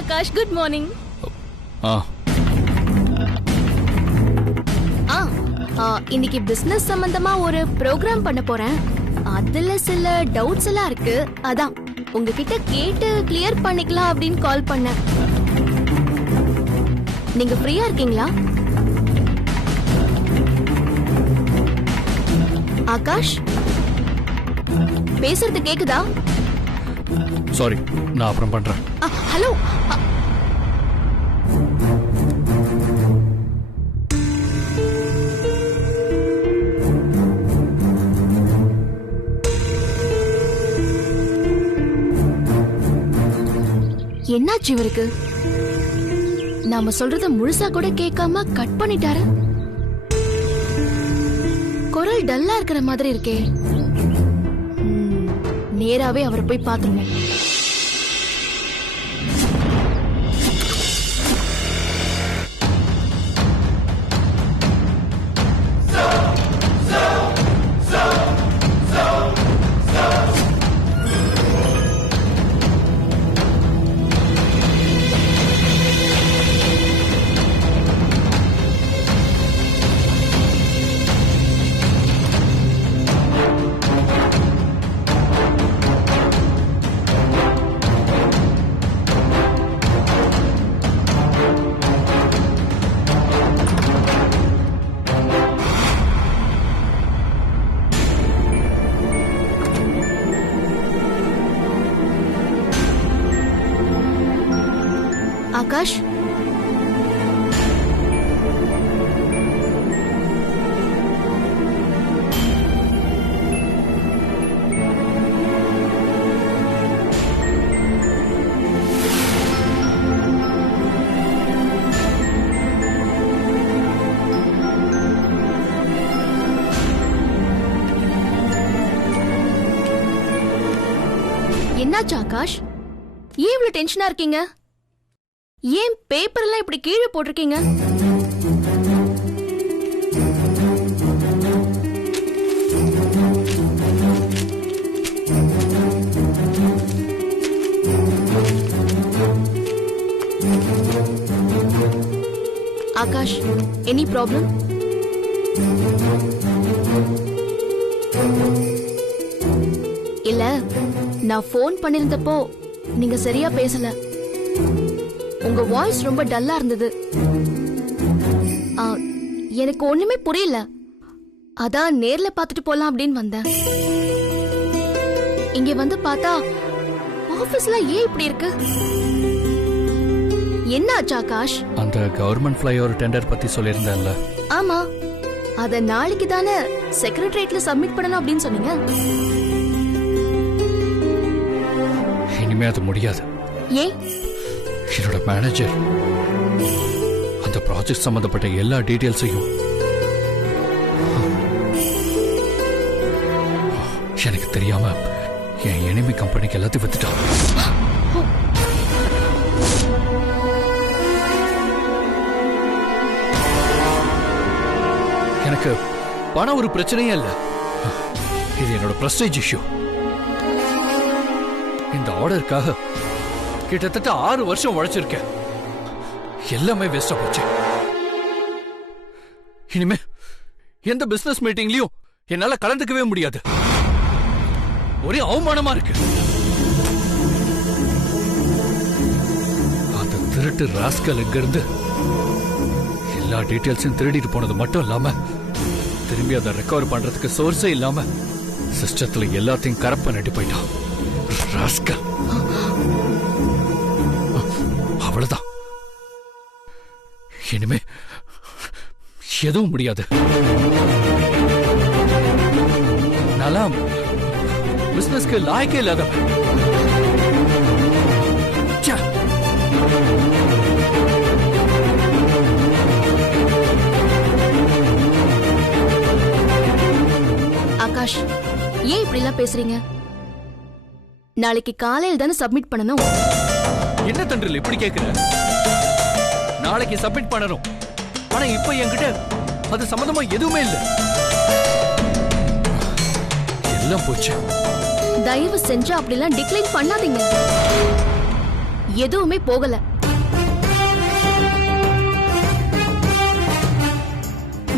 Akash, good morning. இன்னைக்கு business சம்பந்தமா ஒரு ப்ரோக்ராம் பண்ண போறேன். அதுல சில டவுட்ஸ் எல்லாம் இருக்கு. அதான் உங்ககிட்ட கேட்டு கிளியர் பண்ணிக்கலாம் அப்படின்னு கால் பண்ணேன். நீங்க ஃப்ரீயா இருக்கீங்களா? ஆகாஷ், பேசுறது கேக்குதா? சாரி, நான் அப்புறம் பண்றேன். ஹலோ, என்னாச்சு இவருக்கு? நாம சொல்றத முழுசா கூட கேட்காம கட் பண்ணிட்டாரு. குரல் டல்லா இருக்கிற மாதிரி இருக்கே. நேராவே அவரை போய் பாத்துங்க. ஆகாஷ், என்னாச்சு ஆகாஷ்? ஏன் இவ்வளவு டென்ஷனா இருக்கீங்க? ஏன் பேப்பர் எல்லாம் இப்படி கீழே போட்டிருக்கீங்க? Akash, any problem? இல்ல, நான் போன் பண்ணிருந்தப்போ நீங்க சரியா பேசல. உங்க வாய்ஸ் ரொம்ப டல்லா இருந்தது. எனக்கு ஒண்ணுமே புரியல. அதான் நேர்ல பாத்துட்டு போலாம் அப்படின்னு வந்தேன். இங்க வந்து பார்த்தா ஆபீஸ்ல ஏன் இப்படி இருக்கு? என்ன ஆச்சு ஆகாஷ்? அந்த கவர்மெண்ட் ஃப்ளைஓவர் டெண்டர் பத்தி சொல்லியிருந்தேன்ல. ஆமா, அத நாளைக்கு தானே செக்ரட்டரியேட்ல சப்மிட் பண்ணணும் அப்படின்னு சொன்னீங்க. இனிமே அது முடியாது. ஏன்? என்னோட மேனேஜர் அந்த ப்ராஜெக்ட் சம்பந்தப்பட்ட எல்லா டீடைல்ஸையும் எனக்கு தெரியாம என் எனிமி கம்பெனிக்கு எல்லாத்தையும் வித்துட்டான். எனக்கு பணம் ஒரு பிரச்சனையே இல்ல. இது என்னோட பிரஸ்டீஜ் இஷ்யூ. இந்த ஆர்டருக்காக கிட்டத்தட்ட 6 வருஷம் உழைச்சிருக்கேன். எல்லாமே வேஸ்டா போச்சு. இனிமே எந்த பிசினஸ் மீட்டிங்லயும் என்னால கலந்துக்கவே முடியாது. ஒரே அவமானமா இருக்கு. அந்த திருட்டு ராஸ்கல் இங்க இருந்து எல்லா டீடைல்ஸையும் திருடிட்டு போனது மட்டும் இல்லாம திரும்பி அதை ரெக்கவர் பண்றதுக்கு சோர்ஸே இல்லாம சிஸ்டத்துல எல்லாத்தையும் கரெக்ட் பண்ணிட்டு போயிட்டான் ராஸ்கல். எதுவும் முடியாது. நான்லாம் பிசினஸ்க்கு லாயக்கே இல்லாத. ஆகாஷ், ஏன் இப்படி எல்லாம் பேசுறீங்க? நாளைக்கு காலையில் தானே சப்மிட் பண்ணணும். என்ன தண்டல் இப்படி கேக்குற? நாளைக்கு சப்மிட் பண்ணணும். ஆனா இப்ப என்கிட்ட அது சம்பந்தமா எதுவுமே இல்ல. எல்லாம் போச்சு. தயவு செஞ்சு அப்படிலாம் டிக்ளைன் பண்ணாதீங்க. எதுவுமே போகல.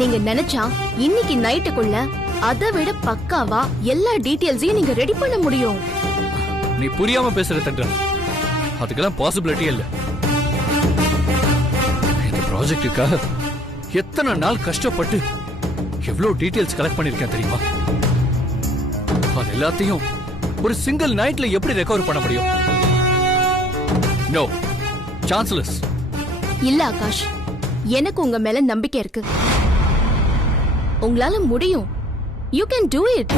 நீங்க நினைச்சா இன்னைக்கு நைட்டுக்குள்ள அதை விட பக்காவா எல்லா டீடைல்ஸையும் நீங்க ரெடி பண்ண முடியும். நீ புரியாம பேசுற தண்டல். அதுக்கெல்லாம் பாசிபிலிட்டி இல்ல. இந்த ப்ராஜெக்டுக்காக எத்தனை நாள் கஷ்டப்பட்டு எவ்வளவு டீடைல்ஸ் கலெக்ட் பண்ணிருக்கேன் தெரியுமா? அது எல்லாத்தையும் ஒரு சிங்கிள் நைட்ல எப்படி ரெக்கவர் பண்ண முடியும்? No, chanceless. இல்ல ஆகாஷ், எனக்கு உங்க மேல நம்பிக்கை இருக்கு. உங்களால முடியும். You can do it.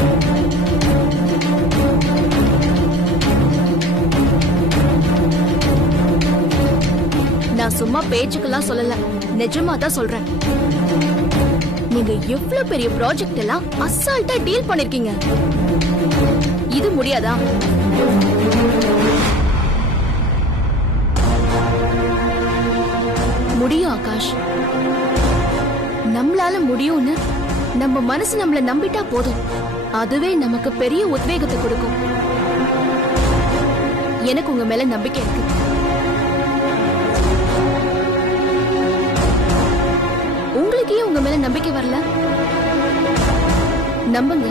நான் சும்மா பேச்சுக்கெல்லாம் சொல்லல, நிஜமா தான் சொல்றேன். நீங்க எவ்வளவு பெரிய ப்ராஜெக்ட் எல்லாம் அசால்ட்டா டீல் பண்ணிருக்கீங்க. இது முடியாதா? முடியும் ஆகாஷ். நம்மளால முடியும்னு நம்ம மனசு நம்மள நம்பிட்டா போதும். அதுவே நமக்கு பெரிய உத்வேகத்தை கொடுக்கும். எனக்கு உங்க மேல நம்பிக்கை இருக்கு. உங்களுக்கு ஏன் உங்க மேல நம்பிக்கை வரல? நம்புங்க.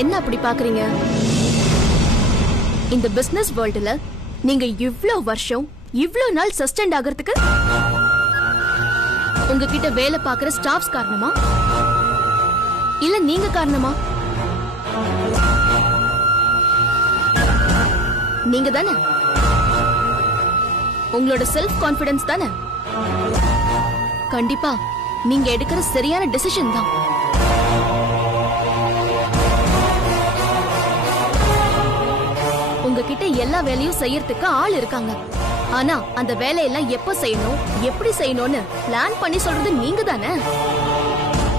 என்ன அப்படி பாக்குறீங்க? இந்த பிசினஸ் வேர்ல்டுல நீங்க இவ்ளோ வருஷம் இவ்ளோ நாள் சஸ்டெண்ட் ஆகிறதுக்கு உங்ககிட்ட வேலை பார்க்கிற ஸ்டாஃப்ஸ் காரணமா இல்ல நீங்க காரணமா? நீங்க தானே. உங்களோட செல்ஃப் கான்பிடன்ஸ் தானே. கண்டிப்பா நீங்க எடுக்கிற சரியான டிசிஷன் தான். உங்ககிட்ட எல்லா வேலையும் செய்யறதுக்கு ஆள் இருக்காங்க. ஆனா அந்த வேலையெல்லாம் எப்ப செய்யணும், எப்படி செய்யணும்னு பிளான் பண்ணி சொல்றது நீங்க தானே.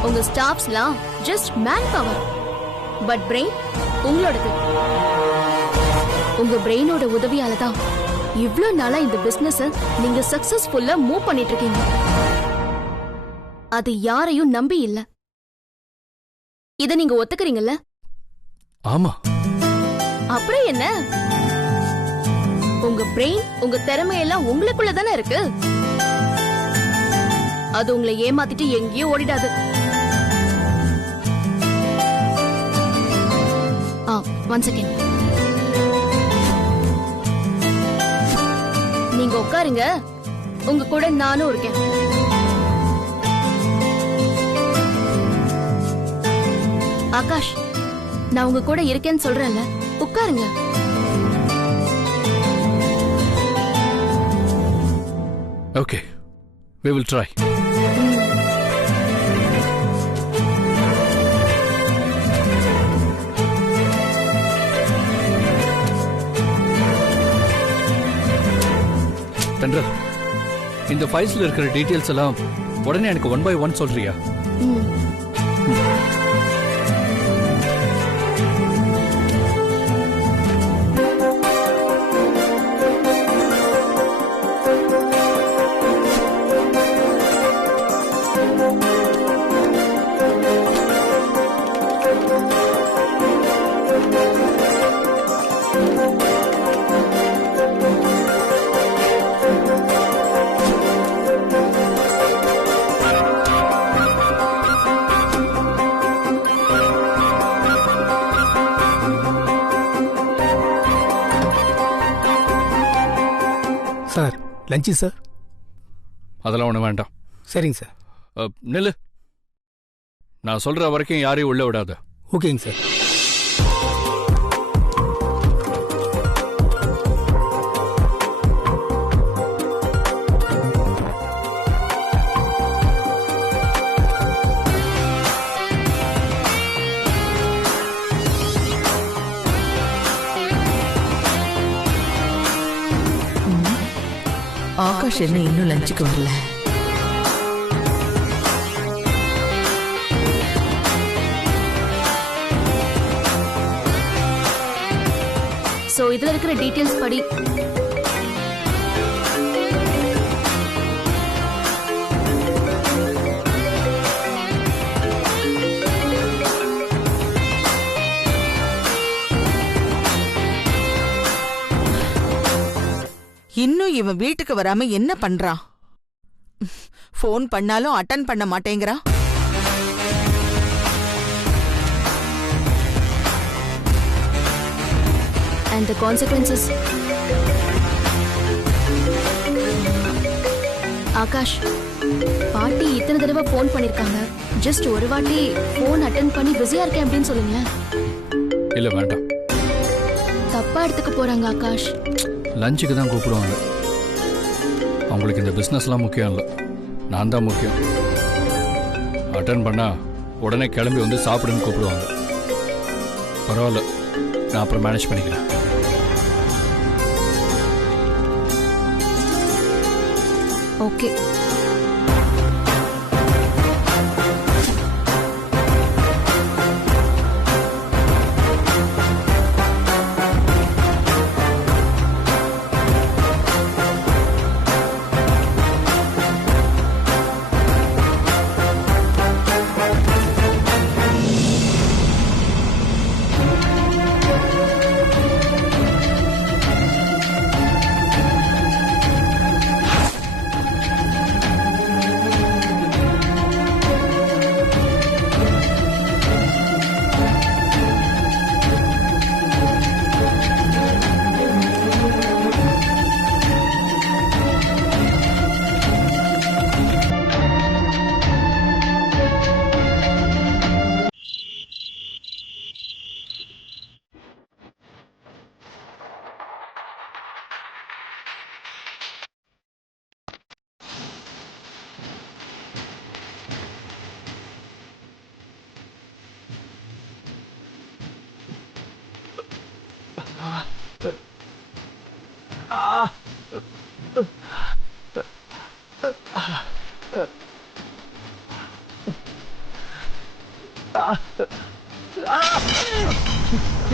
உங்க ஸ்டாஃப்ஸ்லாம் just man power, but brain உங்களோடது. உங்க பிரெயினோட உதவியால தான் இவ்ளோ நாளா இந்த பிசினஸ் நீங்க சக்சஸ்ஃபுல்லா மூவ் பண்ணிட்டு இருக்கீங்க. அது யாரையும் நம்பி இல்ல. இத நீங்க ஒத்துக்கிறீங்கல்ல? ஆமா. அப்புறம் என்ன? உங்க பிரெயின், உங்க திறமையெல்லாம் உங்களுக்குள்ள தானே இருக்கு. அது உங்களை ஏமாத்திட்டு எங்கேயோ ஓடிடாது. One second. நீங்க உட்காருங்க, உங்க கூட நானும் இருக்கேன். ஆகாஷ், நான் உங்க கூட இருக்கேன்னு சொல்றேன்ல, உட்காருங்க. Okay, we will try. Thunder, இந்த ஃபைல்ஸ்ல இருக்கிற டீடைல்ஸ் எல்லாம் உடனே எனக்கு 1 by 1 சொல்றியா? Sir, lunch sir. அதெல்லாம் ஒண்ணு வேண்டாம். சரிங்க சார். நில்லு. நான் சொல்ற வரைக்கும் யாரையும் உள்ள விடாத. ஓகேங்க சார். ஆகாஷ் என்ன இன்னும் லஞ்சுக்கு வரல? சோ இதுல இருக்கிற டீடைல்ஸ் படி இன்னும் இவன் வீட்டுக்கு வராம என்ன பண்றான்? போன் பண்ணாலும் அட்டன் பண்ண மாட்டேங்கிறான். and the consequences. ஆகாஷ், பாட்டி இத்தனை தடவை போன் பண்ணிருக்காங்க. ஜஸ்ட் ஒரு வாட்டி போன் அட்டெண்ட் பண்ணி பிஸியா இருக்கேன் அப்படின்னு சொல்லுங்களேன். இல்ல வேண்டாம். தப்பா எடுத்துக்க போறாங்க ஆகாஷ். லஞ்சுக்கு தான் கூப்பிடுவாங்க. அவங்களுக்கு இந்த பிசினஸ்லாம் முக்கியம் இல்லை, நான் தான் முக்கியம். அட்டன் பண்ணா உடனே கிளம்பி வந்து சாப்பிடுன்னு கூப்பிடுவாங்க. பரவாயில்ல, நான் அப்புறம் மேனேஜ் பண்ணிக்கிறேன். ஓகே.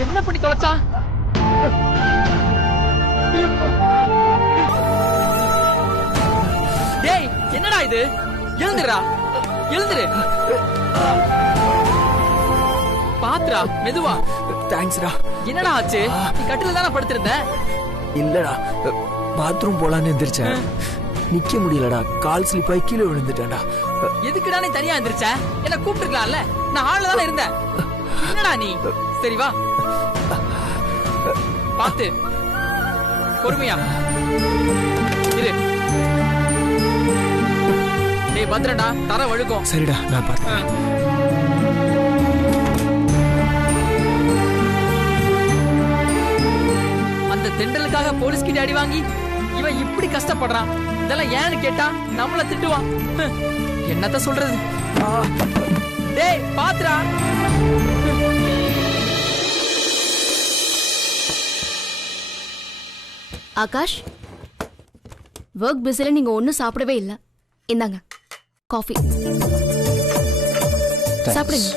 என்ன பண்ணி தொலைச்சா? டேய், என்னடா இது? எழுந்துடா, எழுந்துரு. பாத்துடா, மெதுவா. தேங்க்ஸ்டா. என்னடா ஆச்சு? நீ கட்டில தானே படுத்திருந்த? இல்லடா, பாத்ரூம் போலான்னு எந்திரிச்சேன். நிக்க முடியலடா, கால் ஸ்லிப் ஆகி கீழே விழுந்துட்டேன்டா. எதுக்குடா நீ தனியா எந்திரிச்ச? என்ன கூப்பிட்டுருக்கலாம்ல, நான் ஹால்ல தானே இருந்தேன். என்னடா நீ? சரி வா, பாத்து பொறுமையா இரு. டேய் பத்திரடா, தர வழுக்கும். சரிடா, நான் பார்த்தேன். அந்த தெண்டலுக்காக போலீஸ் கிட்ட அடி வாங்கி இவன் இப்படி கஷ்டப்படுறான். இதெல்லாம் ஏன்னு கேட்டா நம்மள திட்டுவான். என்னத்த சொல்றது? டேய் பாத்ரா. ஆகாஷ், ஒர்க் பிஸில நீங்க ஒன்னும் சாப்பிடவே இல்ல. இந்தாங்க காஃபி, சாப்பிடுங்க.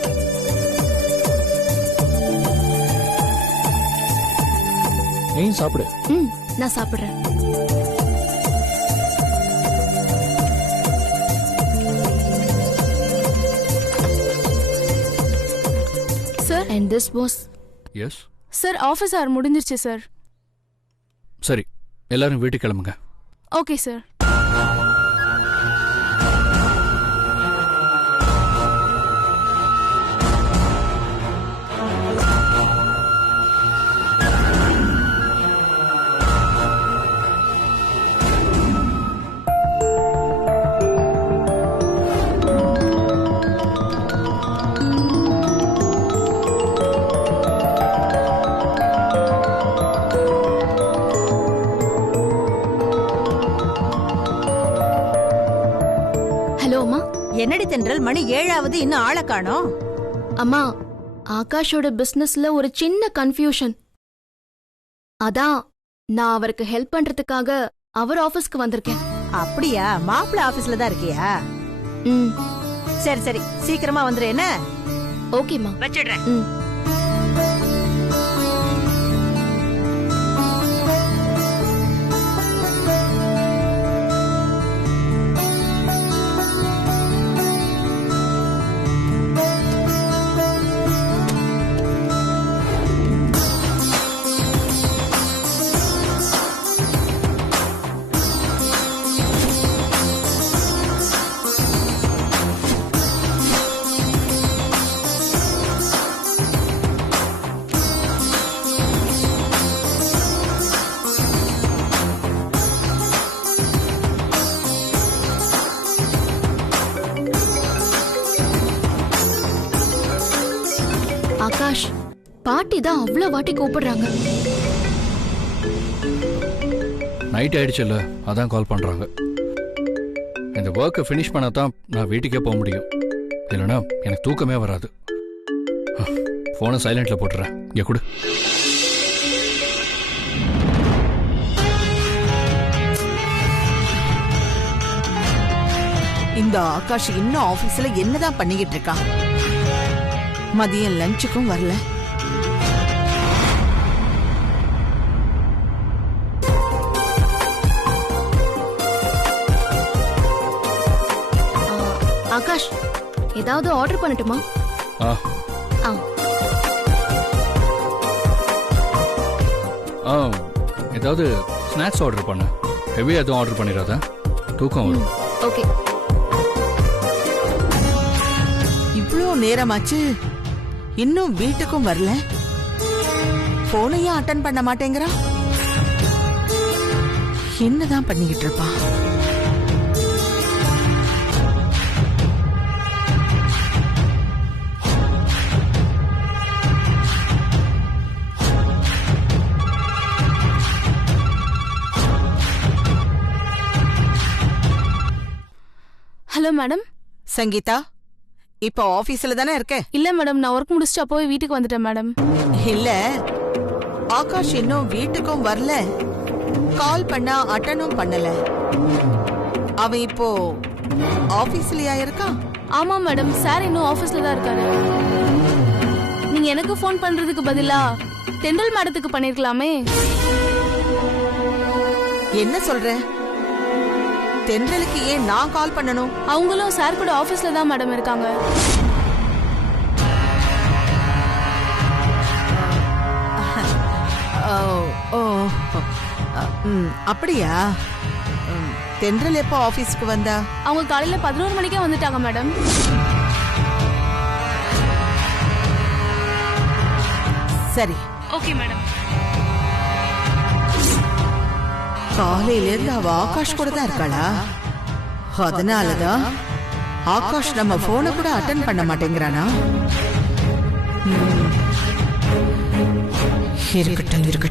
நீ சாப்பிடு. நான் சாப்பிடுறேன். Sir, and this was yes sir office hour முடிஞ்சிருச்சு சார். சரி, எல்லாரும் வீட்டுக்கு கிளம்புங்க. Okay sir. என்னடி தென்றல், மணி 7ஆவது, இன்னும் ஆளை காணோம். அம்மா, ஆகாஷோட பிசினஸ்ல ஒரு சின்ன கன்ஃபியூஷன். அதான் நான் அவருக்கு ஹெல்ப் பண்றதுக்காக அவர் ஆபீஸ்க்கு வந்திருக்கேன். அப்படியா? மாப்பிள்ள ஆபீஸ்ல தான் இருக்கியா? ம். சரி சரி, சீக்கிரமா வந்துரு. என்ன? ஓகேம்மா. வச்சிடுறேன். ம். ஆகாஷ், பாட்டி தான் அவ்வளவு வாட்டி கூப்பிடுறாங்க. நைட் ஆயிடுச்சுல்ல, அதான் கால் பண்றாங்க. இந்த ஒர்க்கை ஃபினிஷ் பண்ண தான் நான் வீட்டுக்கே போக முடியும். இல்லைன்னா எனக்கு தூக்கமே வராது. போனை சைலண்ட்ல போட்டுறேன். இங்க கொடு. இந்த ஆகாஷ் இன்னும் ஆபீஸ்ல என்னதான் பண்ணிக்கிட்டு இருக்கான்? மதியம் லஞ்சுக்கும் வரல. ஆகாஷ், ஏதாவது ஆர்டர் பண்ணட்டுமா? ஆ ஆ. ஆ, ஏதாவது ஸ்நாக்ஸ் ஆர்டர் பண்ண. ஹெவி எதுவும் ஆர்டர் பண்ணிடாத, தூக்கம் வரும். ஓகே. இவ்ளோ நேரமாச்சு, இன்னும் வீட்டுக்கும் வரல. போனையும் அட்டன் பண்ண மாட்டேங்கிறா. என்னதான் பண்ணிக்கிட்டு இருப்பா? Hello madam. சங்கீதா, இப்ப ஆபீஸ்ல தானே இருக்க? இல்ல மேடம், நான் ஒர்க் முடிச்சுட்டு அப்போவே வீட்டுக்கு வந்துட்டேன் மேடம். இல்ல, ஆகாஷ் இன்னும் வீட்டுக்கும் வரல, கால் பண்ணா அட்டனும் பண்ணல. அவன் இப்போ ஆபீஸ்லயா இருக்கான்? ஆமா மேடம், சார் இன்னும் ஆபீஸ்ல தான் இருக்காரு. நீங்க எனக்கு ஃபோன் பண்றதுக்கு பதிலா தென்றல் மேடத்துக்கு பண்ணிருக்கலாமே. என்ன சொல்ற? தென்றலுக்கு ஏன் நான் கால் பண்ணணும்? அவங்களும் சார் கூட ஆபீஸ்ல தான் மேடம் இருக்காங்க. அப்படியா? தென்றல் எப்போ ஆபீஸ்க்கு வந்தா? அவங்க காலையில 11 மணிக்கே வந்துட்டாங்க மேடம். சரி, ஓகே மேடம். காலையில இருந்து அவ ஆகாஷ் கூட தான் இருக்காளா? அதனாலதான் ஆகாஷ் நம்ம போனை கூட அட்டெண்ட் பண்ண மாட்டேங்கிறானா? இருக்கட்டும் இருக்கட்டும்.